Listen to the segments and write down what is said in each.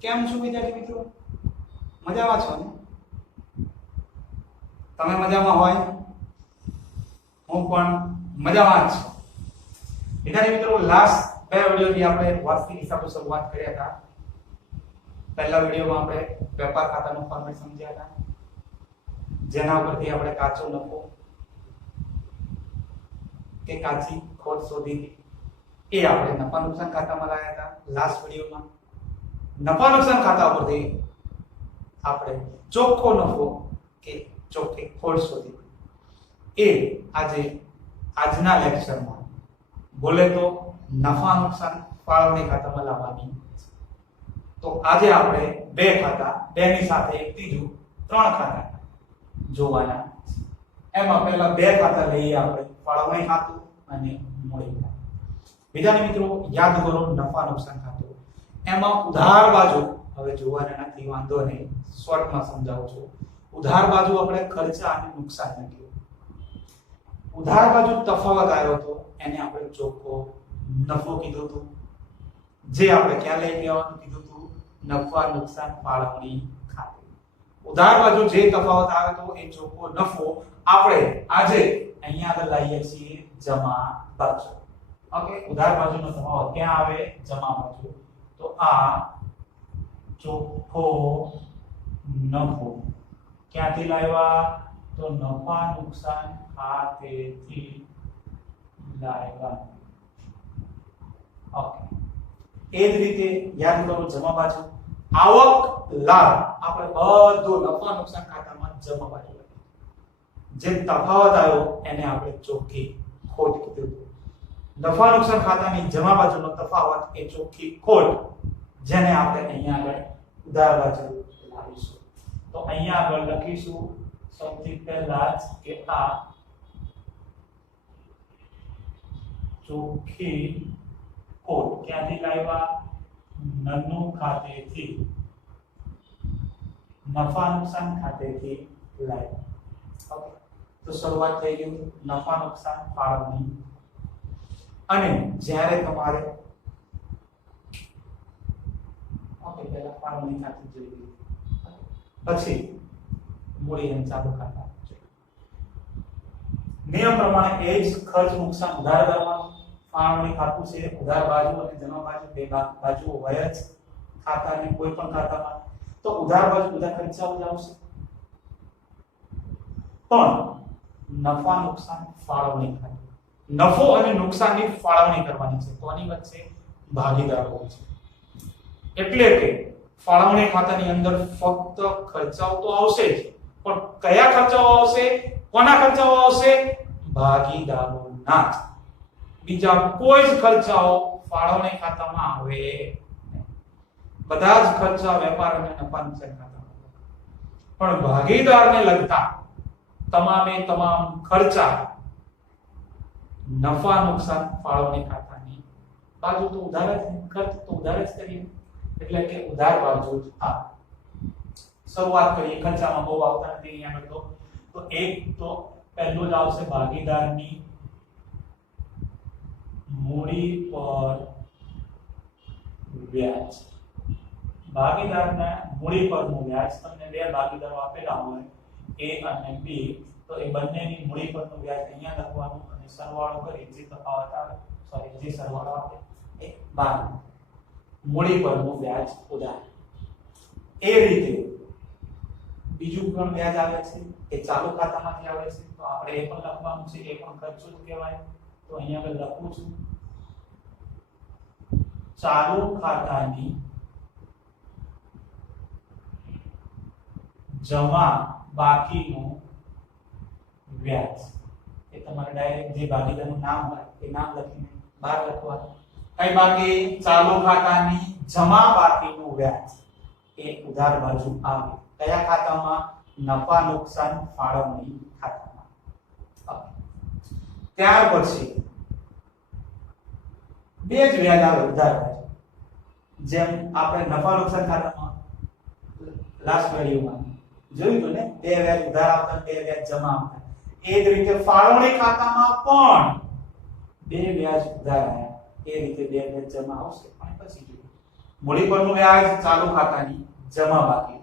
કેમ છો વિદ્યાર્થી મિત્રો? મજામાં છો ને? તમે મજામાં હોય, હું પણ મજામાં જ છું. વિદ્યાર્થી મિત્રો, લાસ્ટ બે વિડિયોથી આપણે વાર્ષિક હિસાબો શરૂઆત કર્યા હતા. પહેલા વિડિયોમાં આપણે વેપાર ખાતાનું ફોર્મેટ સમજ્યા હતા, જેના ઉપરથી આપણે કાચો નફો કે કાચી ખોટ શોધી હતી. એ આપણે નફા નુકસાન ખાતામાં લાવ્યા હતા. લાસ્ટ વિડિયોમાં નફા નુકસાન ખાતા પરથી આપણે ચોખ્ખો નફો કે ચોખ્ખી ખોટ શોધી. એ આજના લેક્ચરમાં બોલે તો નફા નુકસાન ફાળવણી ખાતામાં લાવવાની. તો આજે આપણે બે ખાતા, બેની સાથે એક ત્રીજું, ત્રણ ખાતા જોવાના. એમાં પહેલા બે ખાતા લઈએ આપણે, ફાળવણી ખાતું અને મૂડી ખાતું. વિદ્યાર્થી મિત્રો, યાદ કરો નફા નુકસાન ખાતું. એમાં ઉધાર બાજુ હવે જોવાના નથી, વાંધો નહીં, શોર્ટમાં સમજાવું છું. ઉધાર બાજુ આપણે ખર્ચા અને નુકસાન નાખ્યું. ઉધાર બાજુ તફાવત આવ્યો હતો, એને આપણે ચોખ્ખો નફો કીધું હતું. જે આપણે ક્યાં લઈ જવાનું કીધું હતું? નફા નુકસાન ફાળવણી ખાતું. ઉધાર બાજુ જે તફાવત આવ્યો હતો એ ચોખ્ખો નફો આપણે આજે અહીંયા આગળ લાવીએ છીએ જમા બાજુ. ઓકે, ઉધાર બાજુનો તફાવત ક્યાં આવે? જમા બાજુ. તો આ ચોખ્ખો નફો ક્યાંથી લાવ્યા? તો નફા નુકસાન ખાતેથી લાવ્યા. ઓકે, એ જ રીતે યાદ કરો જમા બાજુ. આવક લાભ આપણે બધું નફા નુકસાન ખાતામાં જમા બાજુ લખી. જે તફાવત આવ્યો એને આપણે ચોખ્ખી ખોટ કીધું. નફા નુકસાન ખાતાની જમા બાજુનો તફાવત એ ચોખ્ખી ખોટ, જેને આપણે અહીંયા આગળ ઉધાર બાજુ લાવીશું. તો અહીંયા આગળ લખીશું સૌથી પહેલા જ કે આ ચોખ્ખી ખોટ ક્યાંથી લાવ્યા? નનું ખાતેથી, નફા નુકસાન ખાતેથી લાવ્યા. ઓકે, તો શરૂઆત થઈ ગઈ નફા નુકસાન ફાળવણી. અને જ્યારે તમારે પહેલા ફાળવણી ખાતું જોઈ, પછી મૂડી અને ચાલુ ખાતા. નિયમ પ્રમાણે એ જ ખર્ચ નુકસાન ઉધાર કરવાનું. ફાળવણી ખાતું છે, ઉધાર બાજુ અને જમા બાજુ બે બાજુ હોય જ ખાતાની કોઈ પણ ખાતામાં. તો ઉધાર બાજુ બધા ખર્ચાઓ જ આવશે, પણ નફા નુકસાન ફાળવણી ખાતું, નફો અને નુકસાનની ફાળવણી કરવાની છે. કોની વચ્ચે? ભાગીદારો છે. એટલે કે ફાળવણી ખાતાની અંદર ફક્ત ખર્ચાઓ તો આવશે જ, પણ કયા ખર્ચાઓ આવશે? કોના ખર્ચાઓ આવશે? ભાગીદારોના. બીજા કોઈ જ ખર્ચાઓ ફાળવણી ખાતામાં આવે નહીં. બધા જ ખર્ચા વેપાર અને નફા નુકસાન ખાતામાં. પણ ભાગીદારને લગતા તમામે તમામ ખર્ચા નફા નુકસાન ફાળવણી ખાતાની બાજુ તો ઉધાર જ, ખર્ચ તો ઉધાર જ કરીએ, એટલે કે ઉધાર બાજુ જ આ. શરૂઆત કરીએ, ખર્ચામાં બહુ આવતા નથી અહીંયા આગળ. તો એક તો પહેલું જ આવશે ભાગીદારની મૂડી પર વ્યાજ. ભાગીદારના મૂડી પરનું વ્યાજ. તમને બે ભાગીદારો આપેલા હોય A અને B, તો એ બંનેની મૂડી પરનું વ્યાજ અહીંયા લખવાનું અને સરવાળો કરી જે તફાવત આવે, જે સરવાળો આવે એ બાદ મૂડી પરનું વ્યાજ ઉધાર. એ રીતે બીજું પણ વ્યાજ આવે છે એ ચાલુ ખાતામાંથી આવે છે, તો આપણે એ પણ લખવાનું છે. એ પણ ખર્ચો જ કહેવાય. તો અહીંયા આગળ લખું છું ચાલુ ખાતાની જમા બાકીનું વ્યાજ. એ તમારે ડાયરેક્ટ જે ભાગીદારનું નામ હોય એ નામ લખીને બહાર લખવાનું. કઈ બાકી? ચાલુ ખાતાની જમા બાકીનું વ્યાજ એ ઉધાર બાજુ આવે. કયા ખાતામાં? નફા નુકસાન ફાળવણી ખાતામાં. ત્યાર પછી બે જ વ્યાજ આવે ઉધાર બાજુ. જેમ આપણે નફા નુકસાન ખાતામાં લાસ્ટ વિડિયોમાં જોયું હતું ને, બે વ્યાજ ઉધાર આવતા, બે વ્યાજ જમા આવતા. એ જ રીતે ફાળવણી ખાતામાં પણ બે વ્યાજ ઉધાર આવ્યા, એ રીતે બે વ્યાજ જમા આવશે. અને પછી મૂડી પરનું વ્યાજ ચાલુ ખાતાની જમા બાકી.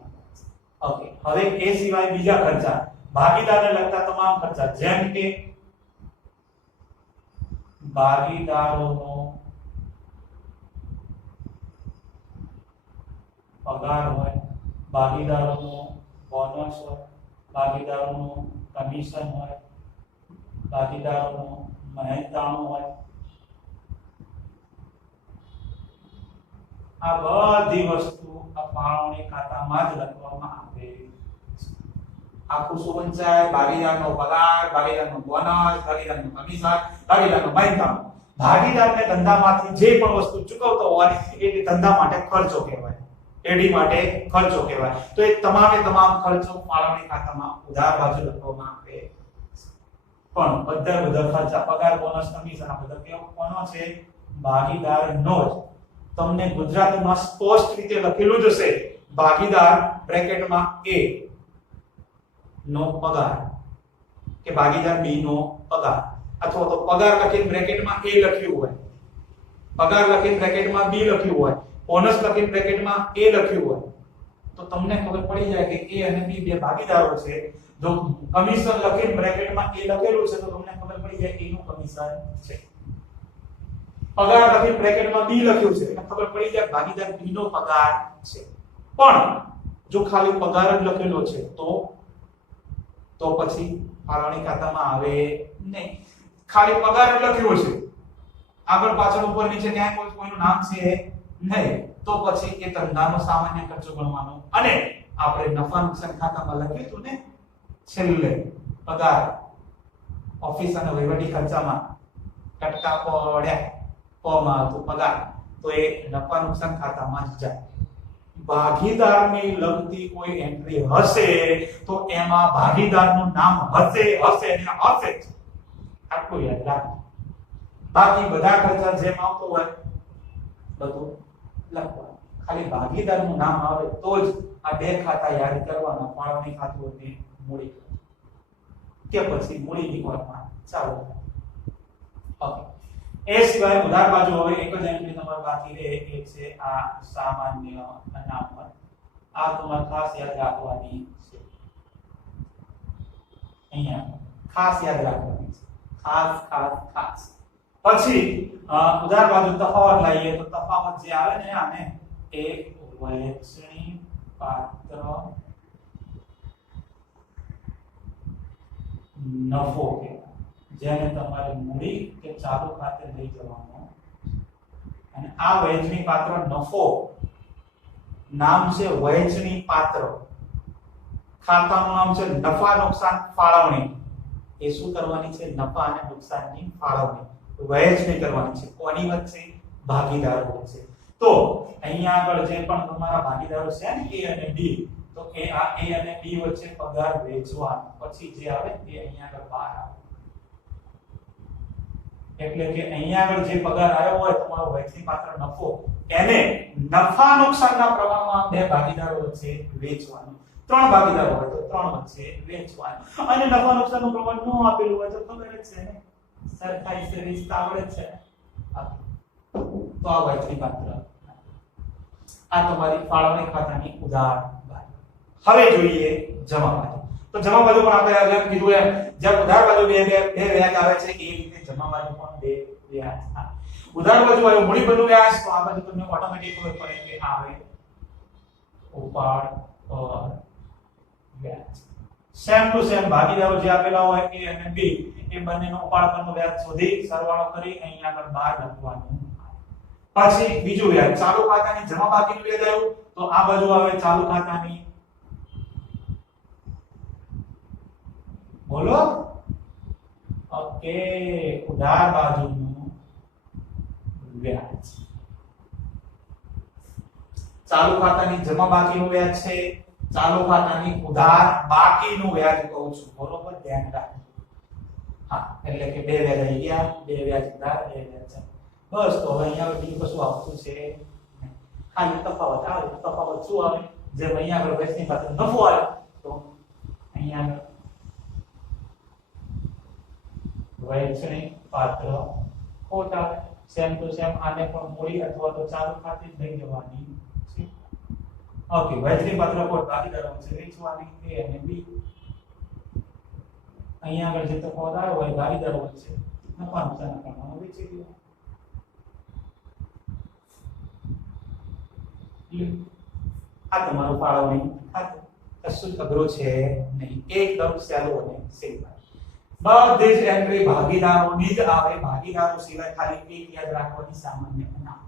ઓકે, હવે એ સિવાય બીજા ખર્ચા, ભાગીદારને લગતા તમામ ખર્ચા, જેમ કે ભાગીદારોનો પગાર હોય, ભાગીદારોનો બોનસ હોય, ભાગીદારોનું કમિશન હોય, ભાગીદારોનું મહેનતાણું હોય, આ બધી વસ્તુ આ ફાળવણી ખાતામાં જ લખવામાં આવે. આખું શું વંચાય? ભાગીદારનો પગાર, ભાગીદારનો બોનસ, ભાગીદારનું કમિશન, ભાગીદારનું મહેનતાણું. ભાગીદારને ધંધામાંથી જે પણ વસ્તુ ચૂકવતો હોય એ ધંધા માટે ખર્ચો કહેવાય, એડી માટે ખર્ચો કહેવાય. તો એ તમામે તમામ ખર્ચો ફાળવણી ખાતામાં ઉધાર બાજુ લખવામાં આવે. પણ બધા ખર્ચા, પગાર, બોનસ, કમિશન, આ બધા કેવો કોનો છે? ભાગીદારનો જ. તમને ગુજરાતીમાં સ્પષ્ટ રીતે લખેલું જ હશે, ભાગીદાર બ્રેકેટમાં A નો પગાર કે ભાગીદાર B નો પગાર, અથવા તો પગાર લખીને બ્રેકેટમાં A લખ્યું હોય, પગાર લખીને બ્રેકેટમાં B લખ્યું હોય, બોનસ લખીને બ્રેકેટમાં A લખ્યું હોય, તો તમને ખબર પડી જાય કે A અને B બે ભાગીદારો છે. જો કમિશન લખીને બ્રેકેટમાં A લખેલું છે તો તમને ખબર પડી જાય A નું કમિશન છે. પગાર લખીને બ્રેકેટમાં B લખ્યું છે એટલે ખબર પડી જાય ભાગીદાર B નો પગાર છે. પણ જો ખાલી પગાર જ લખેલો છે તો પછી ફાળવણી ખાતામાં આવે નહીં. ખાલી પગાર જ લખ્યો છે, આગળ પાછળ ઉપર નીચે ક્યાંય કોઈનું નામ છે નહીં, તો પછી એ ધંધાનો સામાન્ય ખર્ચો ગણવાનો. અને આપણે નફા નુકસાન ખાતામાં લખ્યું હતું ને છેલ્લે, પગાર, ઓફિસ અને વહીવટી ખર્ચામાં કટકા પડ્યા પમાં આવતું પગાર, તો એ નફા નુકસાન ખાતામાં જ જાય. ભાગીદારને લગતી કોઈ એન્ટ્રી હશે તો એમાં ભાગીદારનું નામ હશે ને હશે જ. આટલું યાદ રાખો. બાકી બધા ખર્ચા જેમ આવતો હોય બધું લખવાનું, ખાલી ભાગીદારનું નામ આવે તો જ આ બે ખાતા યાદ કરવાના, ફાળવણી ખાતું અને મૂડી કે પછી મૂડીની કોલમાં ચાલો. ઓકે, એ સિવાય ઉધાર બાજુ હવે એક જ એન્ટ્રી તમારે બાકી રહે, એ છે આ સામાન્ય અનામત. આ તમારે ખાસ યાદ રાખવાની છે, અહીંયા ખાસ યાદ રાખવાની છે, ખાસ. પછી ઉધાર બાજુ તફાવત લાવીએ તો તફાવત જે આવે ને આને એ વહેંચણી પાત્ર નફો કહેવાય, જેને તમારે મૂડી કે ચાલુ ખાતે લઈ જવાનો. અને આ વહેંચણી પાત્ર નફો નામ છે વહેંચણી પાત્ર, ખાતાનું નામ છે નફા નુકસાન ફાળવણી. એ શું કરવાની છે? નફા અને નુકસાનની ફાળવણી, વહેંચણી કરવાની છે. કોની વચ્ચે? ભાગીદારો વચ્ચે. તો અહીંયા આગળ જે પણ તમારા ભાગીદારો છે ને A અને B, તો એ આ A અને B વચ્ચે પગાર વહેંચવાનો. પછી જે આવે એ અહીંયા આગળ બહાર આવે. એટલે કે અહીંયા આગળ જે પગાર આવ્યો હોય તમારો વહેંચણી પાત્ર નફો, એને નફા નુકસાનના પ્રમાણમાં બે ભાગીદારો વચ્ચે વહેંચવાનો. ત્રણ ભાગીદારો હોય તો ત્રણ વચ્ચે વહેંચવાનું. અને નફા નુકસાનનું પ્રમાણ ન આપેલું હોય તો ખબર જ છે ને, સરખાઈ છે, રીત આવડે છે. તો આ વહેંચણી પાત્ર. આ તમારી ફાળવણી ખાતાની ઉધાર બાજુ. હવે જોઈએ જમા બાજુ. તો જમા બાજુ પણ આપણે જેમ કીધું એમ, જેમ ઉધાર બાજુ બે વ્યાજ આવે છે એ રીતે જમા બાજુ પણ બે વ્યાજ આવે. ઉધાર બાજુ આવ્યું મૂડી પરનું વ્યાજ, તો આ બાજુ તમને ઓટોમેટિક ખબર પડે કે આવે ઉપાડ પર વ્યાજ. સેમ ટુ સેમ ભાગીદારો જે આપેલા હોય A અને B, એ બંનેનો ઉપાડ પરનું વ્યાજ શોધી સરવાળો કરી અહીંયા આગળ બહાર લખવાનું. પછી બીજું વ્યાજ, ચાલુ ખાતાની જમા બાકીનું વ્યાજ આવ્યું, તો આ બાજુ આવે ચાલુ ખાતાની, બોલો, ઓકે, ઉધાર બાજુનું વ્યાજ. ચાલુ ખાતાની જમા બાકીનું વ્યાજ છે, ચાલુ ખાતાની ઉધાર બાકીનું વ્યાજ કહું છું, બરોબર, ધ્યાન રાખજો. હા, એટલે કે બે વ્યાજ આવી ગયા, બે વ્યાજ ઉધાર, બે વ્યાજ. બસ, તો હવે અહીંયા બીજું કશું આવતું છે ખાલી તફાવત આવે. તફાવત શું આવે? જેમ અહીંયા આગળ વહેંચણી પાત્ર નફો આવે તો અહીંયા આગળ વહેંચણી પાત્ર ખોટ આવે. સેમ ટુ સેમ આને પણ મૂડી અથવા તો ચાલુ ખાતે લઈ જવાની ઓકે, વહેંચણી પત્ર કોડ ભાગીદારો વચ્ચે વેચવાની A અને B. અહીંયા આગળ જે તફાવત આવ્યો હોય ભાગીદારો વચ્ચે નફા નુકસાનના પ્રમાણમાં વેચી દેવા. આ તમારું ફાળવણી ખાતું. કશું અઘરું છે નહીં, એકદમ સહેલું અને સિમ્પલ. બધી જ એન્ટ્રી ભાગીદારોની જ આવે, ભાગીદારો સિવાય ખાલી એક યાદ રાખવાની સામાન્ય નામ.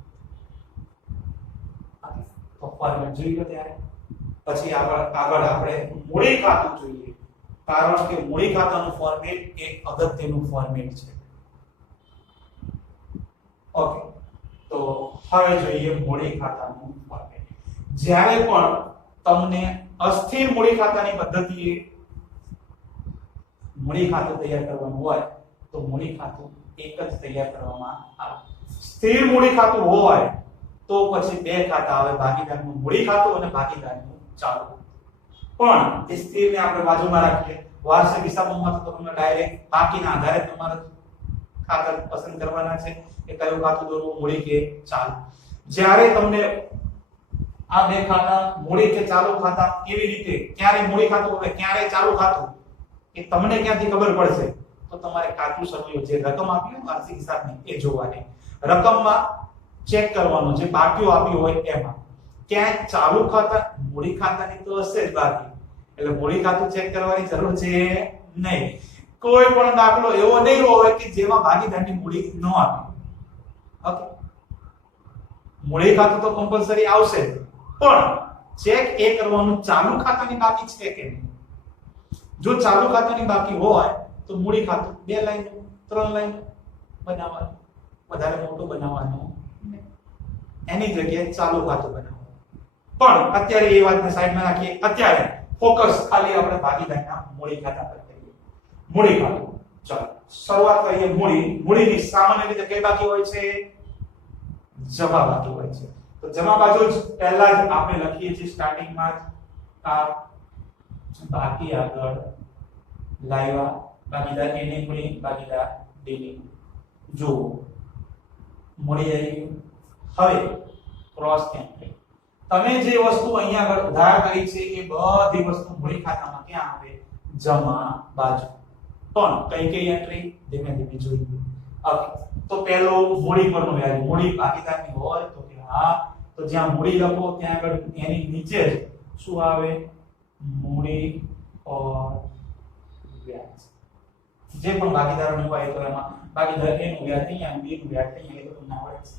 તો ફોર્મેટ જોઈ લો ત્યારે. પછી આગળ આપણે મૂડી ખાતું જોઈએ, કારણ કે મૂડી ખાતાનું ફોર્મેટ એક અગત્યનું ફોર્મેટ છે. ઓકે, તો હવે જોઈએ મૂડી ખાતાનું ફોર્મેટ. જ્યારે પણ તમને અસ્થિર મૂડી ખાતાની પદ્ધતિએ મૂડી ખાતું તૈયાર કરવાનું હોય તો મૂડી ખાતું એક જ તૈયાર કરવામાં આવે. સ્થિર મૂડી ખાતું હોય તો પછી બે ખાતા આવે, ભાગીદારનું મૂડી ખાતું અને ભાગીદારનું ચાલુ. પણ એ સ્થિરને આપણે બાજુમાં રાખીએ. વાર્ષિક હિસાબોમાં તો તમને ડાયરેક્ટ બાકીના આધારે તમારે ખાતા પસંદ કરવાના છે કે કયું ખાતું દોરવું, મૂડી કે ચાલુ. જ્યારે તમને આ બે ખાતા મૂડી કે ચાલુ ખાતા કેવી રીતે, ક્યારે મૂડી ખાતું હોય ક્યારે ચાલુ ખાતું, એ તમને ક્યાંથી ખબર પડશે? તો તમારે ખાતું સમય જે રકમ આપી હોય વાર્ષિક હિસાબની એ જોવાની. રકમમાં ચેક કરવાનું જે બાકીઓ આપી હોય એમાં ક્યાંય ચાલુ ખાતા મૂડી ખાતાની તો હશે જ બાકી, એટલે મૂડી ખાતું ચેક કરવાની જરૂર છે નહીં. કોઈ પણ દાખલો એવો નહીં હોય કે જેમાં ભાગીદારની મૂડી ન આપી. ઓકે, મૂડી ખાતું તો કમ્પલસરી આવશે, પણ ચેક એ કરવાનું ચાલુ ખાતાની બાકી છે કે નહીં. જો ચાલુ ખાતાની બાકી હોય તો મૂડી ખાતું 2 લાઈન 3 લાઈન બનાવવાનું, વધારે મોટું બનાવવાનું એની જગ્યાએ ચાલુ ખાતું બનાવવાનું. પણ અત્યારે એ વાતને સાઈડમાં રાખીએ. અત્યારે ફોકસ ખાલી આપણે ભાગીદારના મૂડી ખાતા પર કરીએ. મૂડી ખાતું, ચાલો શરૂઆત કરીએ. મૂડીની સામાન્ય રીતે કઈ બાકી હોય છે? જમા બાકી હોય છે. તો જમા બાજુ જ પહેલા જ આપણે લખીએ છીએ સ્ટાર્ટિંગમાં જ આ બાકી આગળ લાવ્યા ભાગીદાર A ની મૂડી, ભાગીદાર D ની. જો મૂડી આવી. હવે ક્રોસ એન્ટ્રી. તમે જે વસ્તુ અહીંયા આગળ ઉધાર કરી છે એ બધી વસ્તુ મૂડી ખાતામાં ક્યાં આવે? જમા બાજુ. પણ કઈ કઈ એન્ટ્રી ધીમે ધીમે જોઈએ. ઓકે, તો પહેલો મૂડી પરનો વ્યાજ. મૂડી ભાગીદારની હોય તો કે હા, તો જ્યાં મૂડી લખો ત્યાં આગળ એની નીચે જ શું આવે? મૂડી ઓર વ્યાજ. જે પણ ભાગીદારોની હોય તો એમાં ભાગીદાર A નું વ્યાજ અહીંયા, B નું વ્યાજ અહીંયા, એ તો તમને આવડે છે.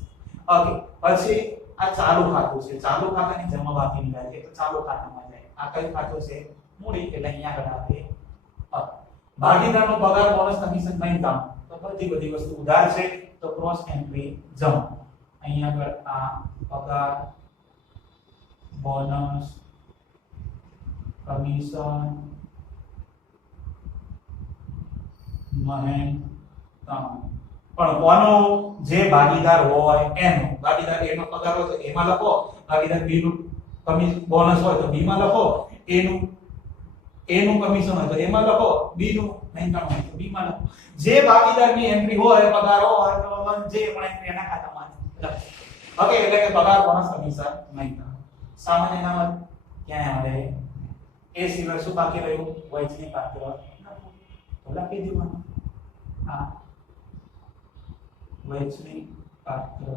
ઓકે, પછી આ ચાલુ ખાતું છે. ચાલુ ખાતાની જમા બાકીની વ્યાજ એ તો ચાલુ ખાતામાં જાય. આ કઈ ખાતું છે? મૂડી, એટલે અહીંયા આગળ આવે. ભાગીદારનો પગાર, બોનસ, કમિશન, મહેનતાણું, તો બધી વસ્તુ ઉધાર છે તો ક્રોસ એન્ટ્રી જમા. અહીંયા આગળ આ પગાર, બોનસ, કમિશન, મહેનતાણું. પણ કોનો? જે ભાગીદાર હોય એનો. ભાગીદાર A નો પગાર હોય તો એમાં લખો, ભાગીદાર B નું કમિશન બોનસ હોય તો B માં લખો, A નું કમિશન હોય તો એમાં લખો, B નું મહેનતાણું હોય તો B માં લખો. જે ભાગીદારની એન્ટ્રી હોય, પગાર હોય તો જે પણ એન્ટ્રી એના ખાતામાં લખો. ઓકે, એટલે કે પગાર, બોનસ, કમિશન, મહેનતાણું. સામાન્ય નામ ક્યાં આવે? એ સિવાય શું બાકી રહ્યું? વહેંચણી પાત્ર તો લખી દેવાનું. આ વહેંચણી પાત્ર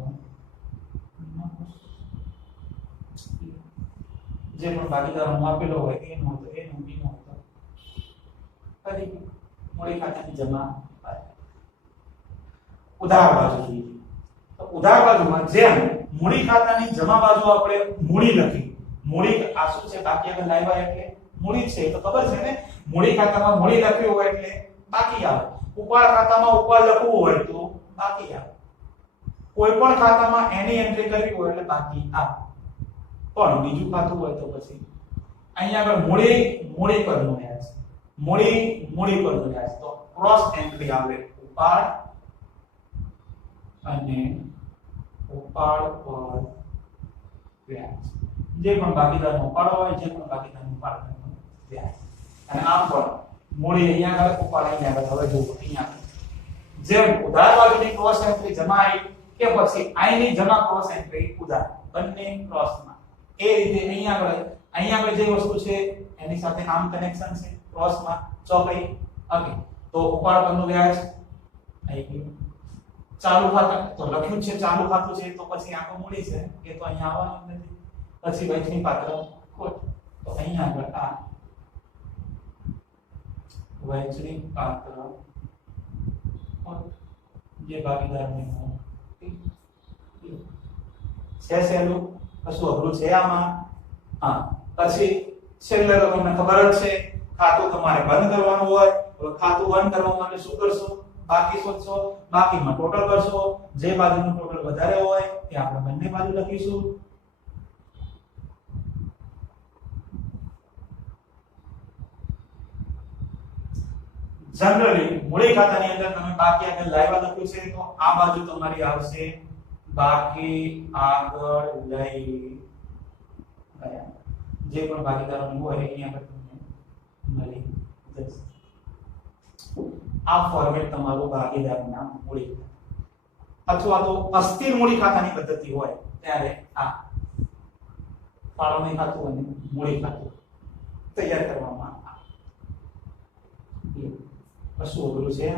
જે પણ ભાગીદારોમાં આપેલો હોય એનું હોય તો એનું, બીનું હોય તો ફરી મૂડી ખાતાની જમા. ઉધાર બાજુ જોઈએ. તો ઉધાર બાજુમાં જેમ મૂડી ખાતાની જમા બાજુ આપણે મૂડી લખી. મૂડી આ શું છે? બાકી આગળ લાવ્યા એટલે મૂડી છે, તો ખબર છે ને? મૂડી ખાતામાં મૂડી લખ્યું હોય એટલે બાકી આવે. ઉપાડ ખાતામાં ઉપાડ લખવું હોય તો બાકી આવે. કોઈ પણ ખાતામાં એની એન્ટ્રી કરવી હોય એટલે બાકી આવે. પણ બીજું ખાતું હોય તો પછી અહીંયા આગળ મૂડી પરનો વ્યાજ, મૂડી પરનો વ્યાજ, તો ક્રોસ એન્ટ્રી આવે. ઉપાડ અને ઉપાડ પર વ્યાજ. જે પણ ભાગીદારનો ઉપાડો હોય, જે પણ ભાગીદારનો ઉપાડ વ્યાજ. અને આમ પણ મૂડી અહીંયા આગળ, ઉપાડ અહીંયા આગળ. હવે જુઓ અહીંયા જેમ ઉધાર બાજુની ક્રોસ એન્ટ્રી જમા આવી કે પછી આની જમા ક્રોસ એન્ટ્રી ઉધાર, બંને ક્રોસમાં એ રીતે અહીંયા આગળ જે વસ્તુ છે એની સાથે નામ કનેક્શન છે ક્રોસમાં ચોકડી. ઓકે, તો ઉપાડ પરનું વ્યાજ આવી ગયું. ચાલુ ખાતું તો લખ્યું છે ચાલુ ખાતું છે તો પછી આખો મૂડી છે એ તો અહીંયા આવવાનું જ નથી. પછી વહેંચણી પાત્ર ખોટ, તો અહીંયા આગળ આ વહેંચણી પાત્ર ખોટ જે ભાગીદારની છે સહેલું, કશું અઘરું છે આમાં? હા. પછી છેલ્લે તો તમને ખબર જ છે ખાતું તમારે બંધ કરવાનું હોય. હવે ખાતું બંધ કરવા માટે શું કરશો? બાકી શોધશો, બાકીમાં ટોટલ કરશો. જે બાજુનું ટોટલ વધારે હોય એ આપણે બંને બાજુ લખીશું. જનરલી મૂડી ખાતાની અંદર તમે બાકી આગળ લાવ્યા લખ્યું છે તો આ બાજુ તમારી આવશે બાકી આગળ લઈ ગયા. જે પણ ભાગીદારોની હોય અહીંયા આગળ તમને મળી જશે. આ ફોર્મેટ તમારું ભાગીદારના મૂડી અથવા તો અસ્થિર મૂડી ખાતાની પદ્ધતિ હોય ત્યારે આ ફાળવણી ખાતું અને મૂડી ખાતું તૈયાર કરવામાં આવે. કશું અઘરું છે?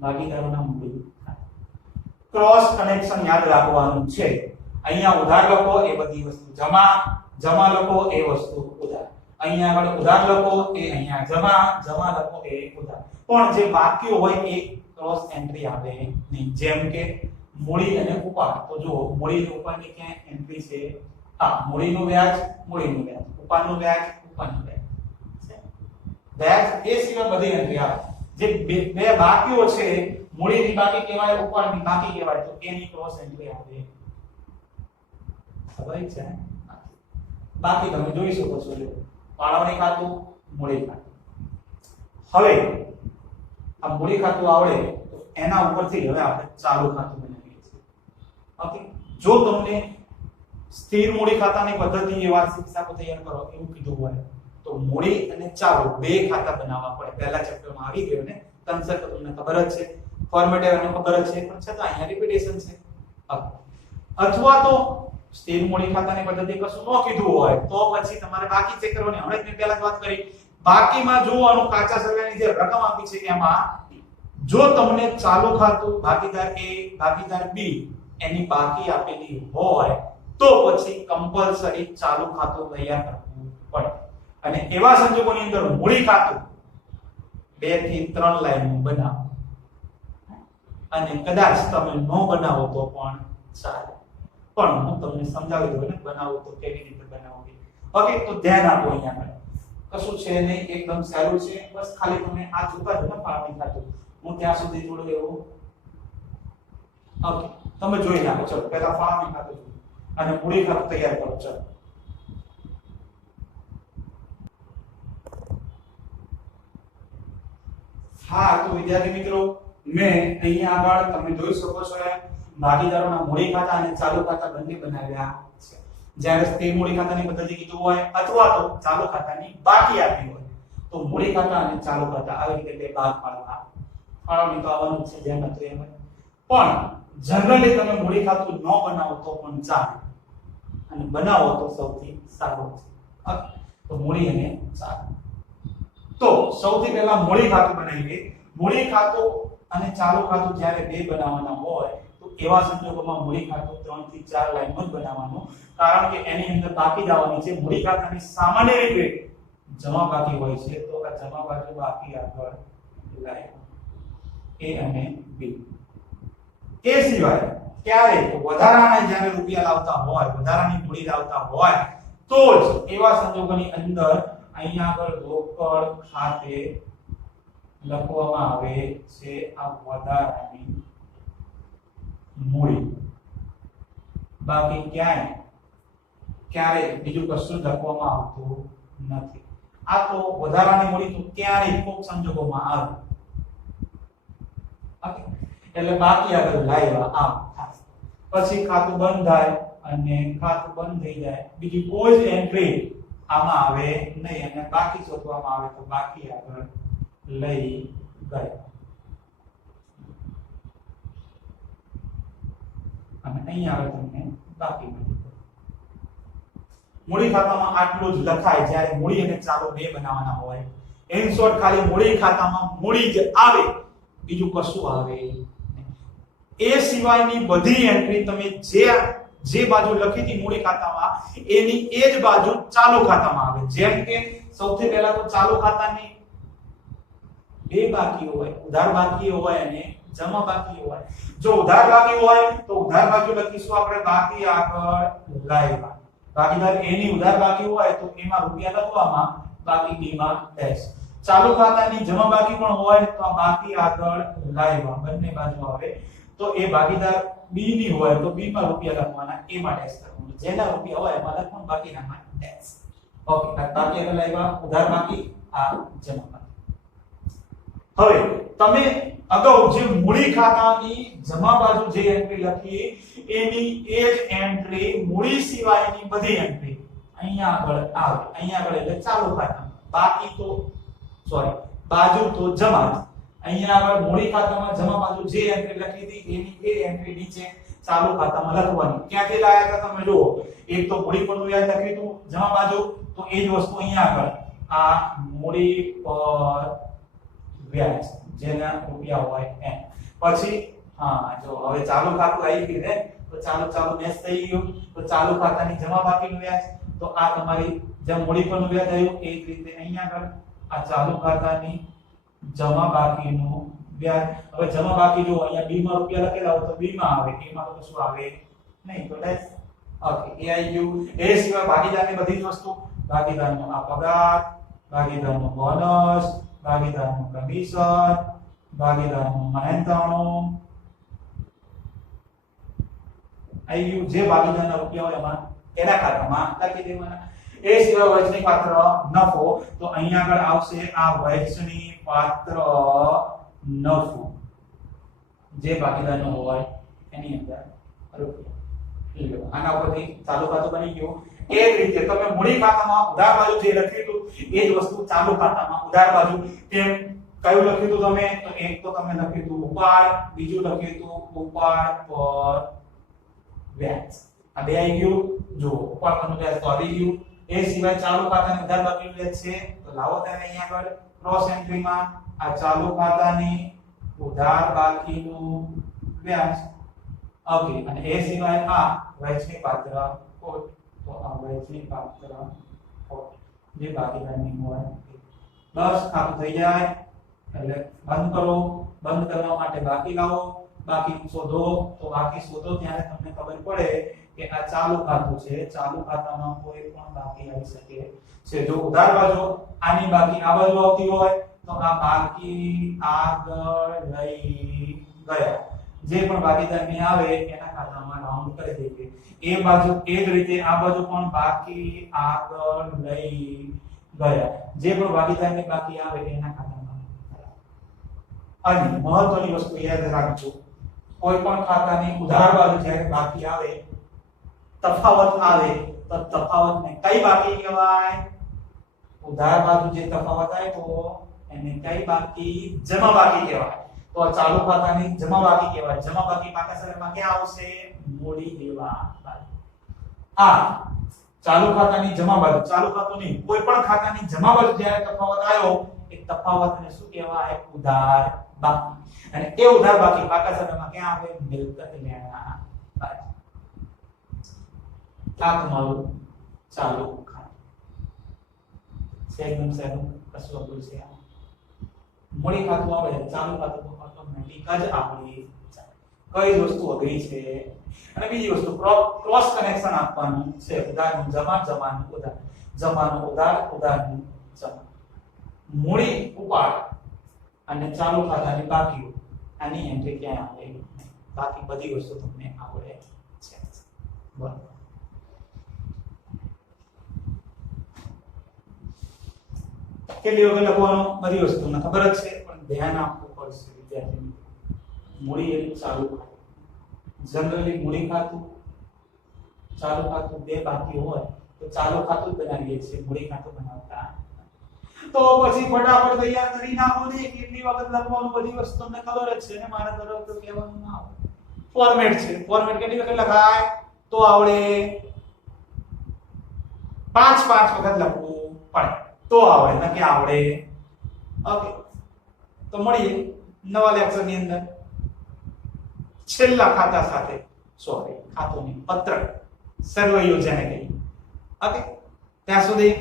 ભાગીદારોના મૂડી ક્રોસ કનેક્શન યાદ રાખવાનું છે. અહીંયા ઉધાર લખો એ બધી વસ્તુ જમા લખો એ વસ્તુ ઉધાર. અહીંયા આગળ ઉધાર લખો એ અહીંયા જમા લખો એ ઉધાર. પણ જે બાકીઓ હોય એ ક્રોસ એન્ટ્રી આવે નહીં. જેમ કે મૂડી અને ઉપાડ. તો જો મૂડી અને ઉપાડની ક્યાં એન્ટ્રી છે? હા, મૂડીનું વ્યાજ, ઉપાડનું વ્યાજ, ઉપાડનું વ્યાજ. વ્યાજ એ સિવાય બધી એન્ટ્રી આવે. જે બે બાકીઓ છે, મૂડીની બાકી કહેવાય, ઉપાડની બાકી કહેવાય, તો એની ક્રોસ એન્ટ્રી આવે. ખબર છે? બાકી તમે જોઈ શકો છો. જો ફાળવણી ખાતું, મૂડી ખાતું. હવે આ મૂડી ખાતું આવડે તો એના ઉપરથી હવે આપણે ચાલુ ખાતું બનાવીએ છીએ. ઓકે, જો તમને સ્થિર મૂડી ખાતાની પદ્ધતિ એ વાર્ષિક હિસાબો તૈયાર કરો એવું કીધું હોય તો મૂડી અને ચાલુ બે ખાતા બનાવવા પડે. પહેલા ચેપ્ટરમાં આવી ગયું ને, કન્સેપ્ટ તમને ખબર જ છે, ફોર્મેટ એનો ખબર જ છે, પણ છતાં અહીંયા રિપીટેશન છે. અથવા તો સ્થિર મૂડી ખાતાની પદ્ધતિ કશું ન કીધું હોય તો પછી તમારે બાકી ચેક કરવાની. હવે મેં પહેલા જ વાત કરી, બાકીમાં જોવાનું કાચા સરગાની જે રકમ આપી છે એમાં જો તમને ચાલુ ખાતું ભાગીદાર A ભાગીદાર B એની બાકી આપેલી હોય તો પછી કમ્પલસરી ચાલુ ખાતું તૈયાર કરવું પડે. અને એવા સંજોગોની અંદર મૂડી ખાતું 2 થી 3 લાઈન બનાવો અને કદાચ તમે ન બનાવો તો પણ ચાલે. પણ હું તમને સમજાવી દઉં ને બનાવો તો કેવી રીતે બનાવવી. ઓકે, તો ધ્યાન આપો. અહીંયા કશું છે નહીં, એકદમ સહેલું છે. બસ ખાલી તમે આ જોતા જ ને ફાળવણી ખાતું. હું ત્યાં સુધી થોડું એવું ઓકે તમે જોઈ નાખો. ચલો પહેલા ફાળવણી ખાતું અને મૂડી ખાતું તૈયાર કરો. ચલો હા, તો વિદ્યાર્થી મિત્રો મેં અહીંયા આગળ તમે જોઈ શકો છો ભાગીદારોના મૂડી ખાતા અને ચાલુ ખાતા બંને બનાવ્યા છે. જ્યારે સ્થિર મૂડી ખાતાની પદ્ધતિ કીધું હોય અથવા તો ચાલુ ખાતાની બાકી આપી હોય તો મૂડી ખાતા અને ચાલુ ખાતા આવી રીતે બે ભાગ પાડવા. ફાળવણી તો આવવાનું છે જેમ હતું એમ. પણ જનરલી તમે મૂડી ખાતું ન બનાવો તો પણ ચાલે અને બનાવો તો સૌથી સારું છે. તો મૂડી અને ચાલુ. તો સૌથી પહેલા મૂડી ખાતું બનાવીએ. મૂડી ખાતું અને ચાલુ ખાતું જ્યારે બે બનાવવાના હોય તો એવા સંજોગોમાં મૂડી ખાતું 3 થી 4 લાઈનમાં જ બનાવવાનું. કારણ કે એની અંદર બાકી જવાની છે. મૂડી ખાતાની સામાન્ય રીતે જમા બાકી હોય છે તો આ જમા બાજુ બાકી આગળ લાઈન A અને B. એ સિવાય ક્યારે વધારાના જ્યારે રૂપિયા લાવતા હોય, વધારાની મૂડી લાવતા હોય તો જ એવા સંજોગોની અંદર અહીંયા આગળ રોકડ ખાતે લખવામાં આવે છે આ વધારાની મૂડી. બાકી ક્યારે બીજું કશું લખવામાં આવતું નથી. આ તો વધારાની મૂડી તો ક્યારેય કોક સંજોગોમાં આવે. ઓકે, એટલે બાકી આગળ લાવ્યા ખાસ. પછી ખાતું બંધ થાય અને ખાતું બંધ થઈ જાય, બીજી કોઈ જ એન્ટ્રી આમાં આવે નહીં અને બાકી શોધવામાં આવે તો બાકી આગળ લઈ ગયા. અને અહીંયા આગળ તમને બાકી મળી ગયું. મૂડી ખાતામાં આટલું જ લખાય જ્યારે મૂડી અને ચાલુ બે બનાવવાના હોય. ઇન શોર્ટ ખાલી મૂડી ખાતામાં મૂડી જ આવે, બીજું કશું આવે નહીં. એ સિવાયની બધી એન્ટ્રી તમે જે બાજુ લખી હતી મૂડી ખાતામાં એની એ જ બાજુ ચાલુ ખાતામાં આવે. જેમ કે સૌથી પહેલા તો ચાલુ ખાતાની બે બાકી હોય, ઉધાર બાકી હોય અને જમા બાકી હોય. જો ઉધાર બાકી હોય તો ઉધાર બાજુ લખીશું આપણે બાકી આગળ લાવ્યા. ભાગીદાર એ ની ઉધાર બાકી હોય તો એમાં રૂપિયા લખવામાં, બાકી બી માં ડેશ. ચાલુ ખાતાની જમા બાકી પણ હોય તો આ બાકી આગળ લાવ્યા બંને બાજુ આવે. તો એ ભાગીદાર બી ની હોય તો બી માં રૂપિયા લખવાના, એ માં ડેશ કરવાનું. જેના રૂપિયા હોય એમાં લખવાનું, બાકીના માં ડેશ. ઓકે, આ બાકી આગળ લાવ્યા, ઉધાર બાકી, આ જમા બાકી. હવે તમે અગાઉ જે મૂડી ખાતાની જમા બાજુ જે એન્ટ્રી લખી એની એ જ એન્ટ્રી મૂડી સિવાયની બધી એન્ટ્રી અહીંયા આગળ આવે. અહીંયા આગળ એટલે ચાલુ ખાતામાં, બાકી તો સોરી બાજુ તો જમા. અહીંયા આગળ મૂડી ખાતામાં જમા બાજુ જે એન્ટ્રી લખી હતી એની એ એન્ટ્રી નીચે ચાલુ ખાતામાં લખવાની. ક્યાંથી લાયા હતા તમે જુઓ. એક તો મૂડી પરનું વ્યાજ લખ્યું હતું જમા બાજુ, તો એ જ વસ્તુ અહીંયા આગળ આ મૂડી પર વ્યાજ જેના રૂપિયા હોય એમ. પછી હા જો હવે ચાલુ ખાતું આવી ગયું ને, તો ચાલુ મેચ થઈ ગયું. તો ચાલુ ખાતાની જમા બાકીનું વ્યાજ, તો આ તમારી જેમ મૂડી પરનું વ્યાજ આવ્યું એ જ રીતે અહીંયા આગળ આ ચાલુ ખાતાની જમા બાકીનું વ્યાજ. હવે જમા બાકી જો અહીંયા બી માં રૂપિયા લખેલા હોય તો બી માં આવે, એ માં તો કશું આવે નહીં. તો ડેશ. ઓકે, એ આવી ગયું. એ સિવાય ભાગીદારની બધી જ વસ્તુ, ભાગીદારનો આ પગાર, ભાગીદારનો બોનસ, ભાગીદારનું કમિશન, ભાગીદારનું મહેનતાણું આવી ગયું. જે ભાગીદારના રૂપિયા હોય એમાં એના ખાતામાં લખી દેવાના. એ સિવાય વહેંચણી પાત્ર નફો, તો અહીંયા આગળ આવશે આ વહેંચણી પાત્ર નફો જે ભાગીદારનો હોય એની અંદર રૂપિયા. આના ઉપરથી ચાલુ ખાતું બની ગયું. એ જ રીતે તમે મૂડી ખાતામાં ઉધાર બાજુ જે લખ્યું હતું એ જ વસ્તુ ચાલુ ખાતામાં ઉધાર બાજુ તેમ કયું લખ્યું હતું તમે? તો એક તો તમે લખ્યું હતું ઉપાડ, બીજું લખ્યું હતું ઉપાડ પર વ્યાજ. આ બે આવી ગયું. જો ઉપાડ પરનું વ્યાજ તો આવી ગયું. એ સિવાય ચાલુ ખાતાની ઉધાર બાકીનું વ્યાજ છે, તો લાવો તમે અહીંયા આગળ ક્રોસ એન્ટ્રીમાં આ ચાલુ ખાતાની ઉધાર બાકીનું વ્યાજ. ઓકે, અને એ સિવાય આ વહેંચણી પાત્ર ખોટ, તો આ વહેંચણી પાત્ર ખોટ જે ભાગીદારની હોય 10 ખાતું થઈ જાય એટલે બંધ કરો. બંધ કરવા માટે બાકી લાવો, બાકી શોધો. તો બાકી શોધો ત્યારે તમને ખબર પડે કે આ ચાલુ ખાતું છે. ચાલુ ખાતામાં કોઈ પણ બાકી આવી શકે છે. જો ઉધાર બાજુ આની બાકી આ બાજુ આવતી હોય તો આ બાકી આગળ લઈ ગયા. જે પણ ભાગીદારની આવે એના ખાતામાં રાઉન્ડ કરી દઈએ. એ બાજુ એ જ રીતે આ બાજુ પણ બાકી આગળ લઈ ગયા. જે પણ ભાગીદારની બાકી આવે એના ખાતામાં. અને મહત્વની વસ્તુ યાદ રાખજો, કોઈ પણ ખાતાની ઉધાર બાજુ જ્યારે બાકી આવે, તફાવત આવે, તો તફાવતને કઈ બાકી કહેવાય? ઉધાર બાજુ જે તફાવત આવ્યો એને કઈ બાકી? જમા બાકી કહેવાય. તો ચાલુ ખાતાની જમા બાકી કહેવાય. જમા બાકી પાકા શરતમાં ક્યાં આવશે? મૂડી દેવા બાજુ. આ ચાલુ ખાતાની જમા બાજુ, ચાલુ ખાતું નહીં, કોઈ પણ ખાતાની જમા બાજુ જ્યારે તફાવત આવ્યો એ તફાવતને શું કહેવાય? ઉધાર બાકી. અને એ ઉધાર બાકી પાકા શરતમાં ક્યાં આવે? મિલકત લેણા બાજુ. આ તમારું ચાલુ ખાતું છે. એકદમ સહેલું, કશું અઘરું છે. મૂડી ખાતું આવે, ચાલુ ખાતું તો ઓટોમેટિક જ આપણી કઈ વસ્તુ અઘરી છે. અને બીજી વસ્તુ ક્રોસ કનેક્શન આપવાનું છે. ઉધારનું જમા, જમાનું ઉધાર, જમાનું ઉધાર, ઉધારનું જમા. મૂડી ઉપાડ અને ચાલુ ખાતાની બાકીઓ, આની એન્ટ્રી ક્યાં આવે? બાકી બધી વસ્તુ તમને આવડે છે. બરાબર. કેટલી વખત લખવાનું બધી વસ્તુને ખબર જ છે, પણ ધ્યાન આપવું પડશે વિદ્યાર્થી. મૂડી એટલે ચાલુ ખાતું. જનરલી મૂડી ખાતું, ચાલુ ખાતું બે બાકી હોય તો ચાલુ ખાતું જ બનાવીએ છીએ, મૂડી ખાતું બનાવતા. તો પછી ફટાફટ તૈયાર કરી નાખો ને. કેટલી વખત લખવાનું બધી વસ્તુ તમને ખબર જ છે ને, મારા તરફ તો કહેવાનું ના આવે. ફોર્મેટ છે. ફોર્મેટ કેટલી વખત લખાય તો આવડે? પાંચ વખત લખવું પડે તો આવડે, ન કે આવડે. ઓકે, તો મળીએ નવા લેક્ચર ની અંદર છેલ્લા ખાતા સાથે. સોરી, ખાતું નહીં, પત્રક સર્વૈયો જેને કહીએ. ઓકે, ત્યાં સુધી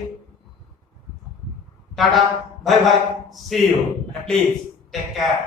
Tata, bye bye, C you, અને પ્લીઝ ટેક કેર.